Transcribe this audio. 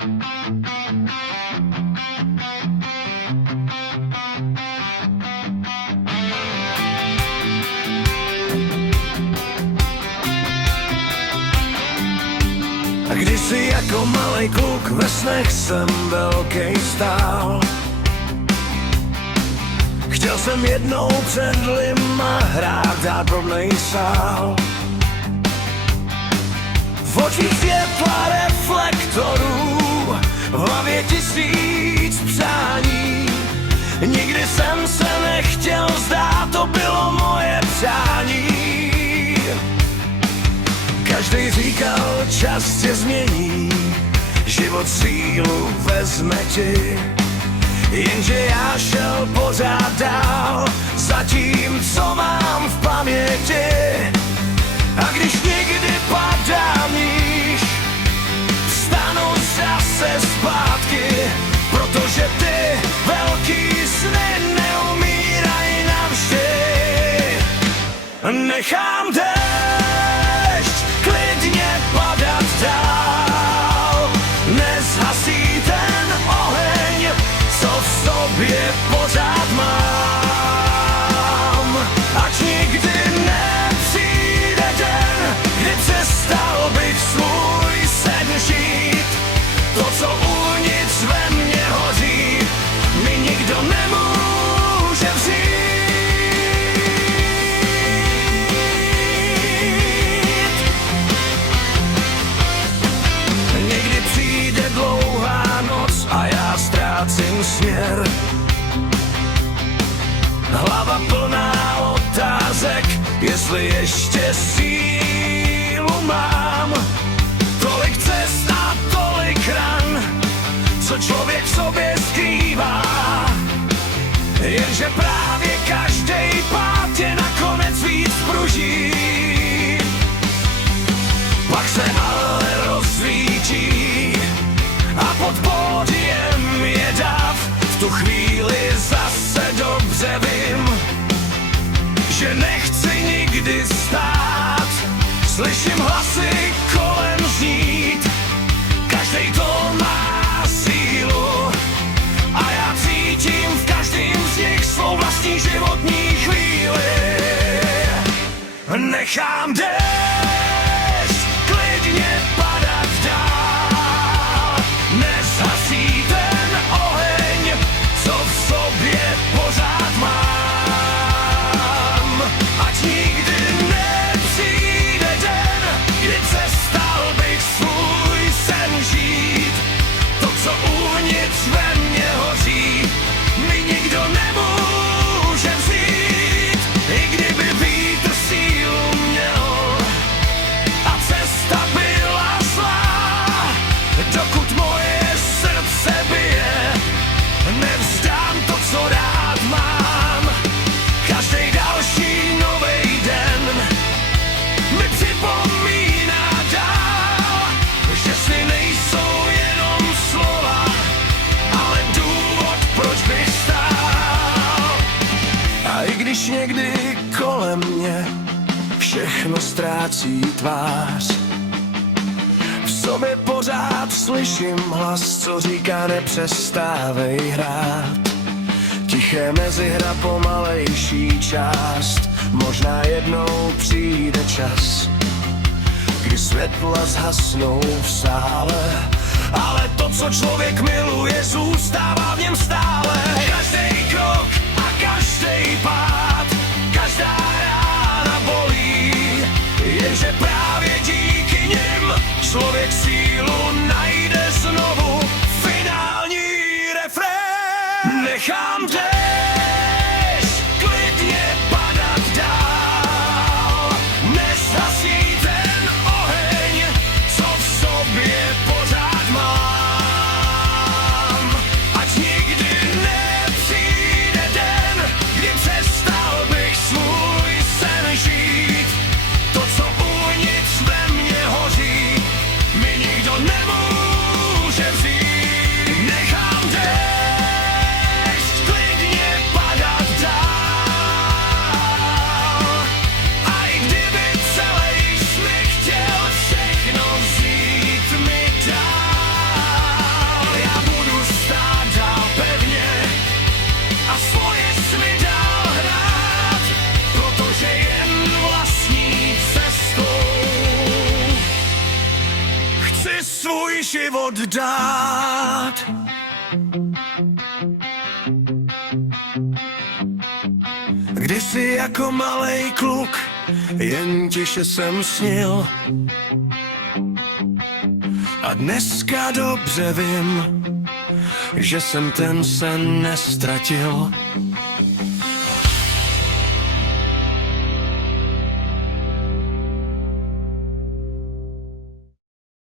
Kdysi jako malej kluk ve snech jsem velkej stál. Chtěl jsem jednou před lidma hrát, dát drobnej sál. V očích světla reflektorů, v hlavě 1000 přání. Nikdy jsem se nechtěl vzdát, to bylo moje přání. Každý říkal, čas tě změní, život sílu vezme ti. Jenže já šel pořád dál, za tím, co mám v paměti. A když někdy padá níž, vstanu zase zpátky, protože ty velký sny neumírají navždy. Nechám déšť klidně padat dál, nezhasí ten oheň, co v sobě pořád mám. Ať nikdy nepřijde den, kdy přestal bych svůj sen žít. To, co uvnitř ve mně hoří, mi nikdo nemůže vzít. Někdy přijde dlouhá noc a já ztrácím směr. Hlava plná otázek, jestli ještě sílu mám. Tolik cest a tolik ran, co člověk v sobě skrývá. Jenže právě každej pád je nakonec víc pruží. Pak se ale rozsvítí a pod pódiem je dav. V tu chvíli zase dobře vím, že nechci nikdy stát. Slyším hlasy kolem znít, každej to má sílu. A já cítím v každém z nich svou vlastní životní chvíli. Nechám déšť klidně padat dál, nezhasí ten oheň, co v sobě pořád mám. Ať nikdy nepřijde den, kdy přestal bych svůj sen žít. To, co uvnitř ve mně hoří, mi nikdo nemůže vzít. I kdyby vítr sílu měl a cesta byla zlá, dokud moje srdce bije, nevzdám to, co rád mám. Každej další novej den mi připomíná dál, že sny nejsou jenom slova, ale důvod, proč bych stál. A i když někdy kolem mě všechno ztrácí tvář, v sobě pořád slyším hlas, co říká nepřestávej hrát. Tiché mezihra pomalejší část, možná jednou přijde čas, kdy světla zhasnou v sále, ale to, co člověk miluje, zůstává v něm stále. Každej krok a každej pád, každá rána bolí, jenže právě díky nim člověk sílu najde znovu. Finální refrén. Nechám déšť klidně padat dál, nezhasí ten oheň, co v sobě pořád mám. Ať nikdy nepřijde den, kdy přestal bych svůj sen žít. To, co uvnitř ve mně hoří, mi nikdo nemůže vzít. Nechám déšť klidně život dát. Kdysi jako malej kluk jen tiše jsem snil, a dneska dobře vím, že jsem ten sen nestratil.